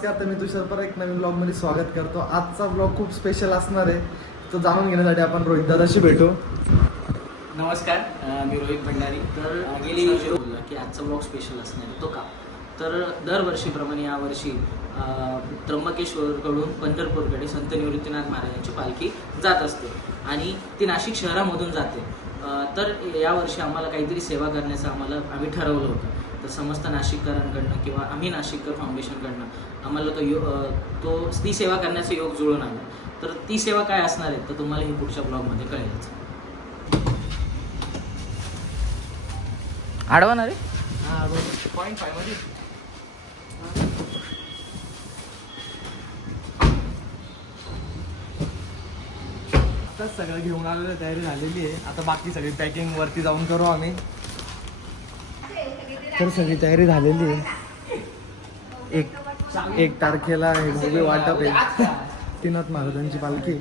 नमस्कार, तर मी तुषार परत एक नवीन ब्लॉगमध्ये स्वागत करतो. आजचा ब्लॉग खूप स्पेशल असणार आहे. तो जाणून घेण्यासाठी आपण रोहित दादाशी भेटू. नमस्कार, मी रोहित भंडारी. तर गेली वर्षी बोलला की आजचा ब्लॉग स्पेशल असणार आहे. तो का? तर दरवर्षीप्रमाणे यावर्षी त्र्यंबकेश्वरकडून पंढरपूरकडे संत निवृत्तीनाथ महाराजांची पालखी जात असते आणि ती नाशिक शहरामधून जाते. तर यावर्षी आम्हाला काहीतरी सेवा करण्याचं आम्ही ठरवलं होतं. तर समस्त नाशिककरांकडनं किंवा आम्ही नाशिककर फाउंडेशनकडनं आम्हाला ती सेवा करण्याचा योग जुळून आला. तर ती सेवा काय असणार आहे तर तुम्हाला ही पुढच्या ब्लॉगमध्ये कळेलच. आडवणार रे? हां, 0.5 मध्ये. आताच सगळं घेऊन आलेलं, तयारी झालेली आहे. आता बाकी सगळी पॅकिंग वरती जाऊन करू आम्ही. तर सगळी तयारी झालेली आहे. एक तारखेला हे भव्य वाटप आहे, निवृत्तीनाथ महाराजांची पालखी.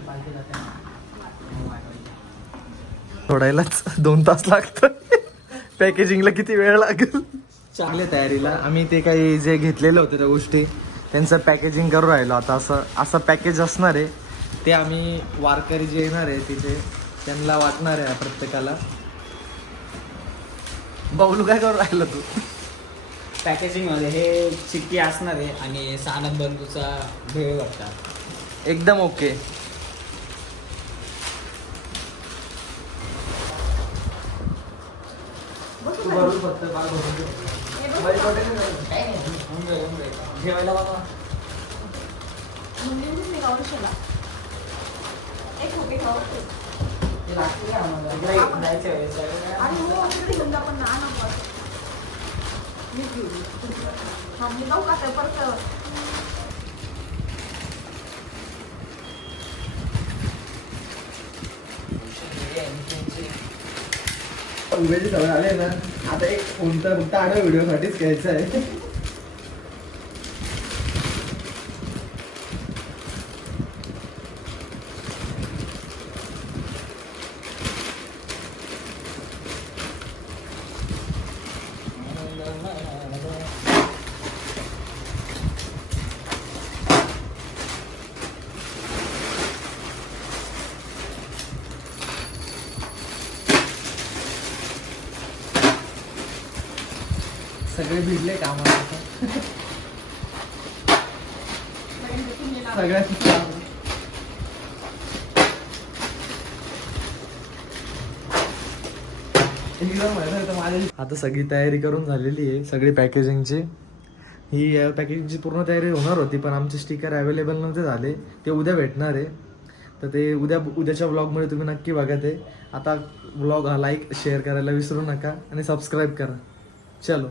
सोडायलाच 2 तास लागतात. पॅकेजिंगला किती वेळ लागेल? चांगल्या तयारीला आम्ही ते काही जे घेतलेले होते त्या गोष्टी त्यांचं पॅकेजिंग करू राहिलो. आता असं पॅकेज असणार आहे. ते आम्ही वारकरी जे येणार आहे तिथे त्यांना वाटणार आहे प्रत्येकाला. बाबलू काय करू राहिलं तू? पॅकेजिंगमध्ये हे चिक्की असणार आहे आणि सानप बंधूचा भेळ वाटतात. एकदम ओके. जेवायला बाबा उभ्याची सवय आले ना. आता एक कोणता फक्त आडव्या व्हिडिओसाठीच घ्यायचा आहे. सगळे भिडले कामाला. आता सगळी तयारी करून झालेली आहे. सगळी पॅकेजिंगची ही पॅकेजिंगची पूर्ण तयारी होणार होती, पण आमचे स्टिकर अवेलेबल नव्हते झाले. ते उद्या भेटणार आहे. तर ते उद्याच्या ब्लॉगमध्ये तुम्ही नक्की बघा. ते आता ब्लॉग हा लाईक शेअर करायला विसरू नका आणि सबस्क्राईब करा. चलो.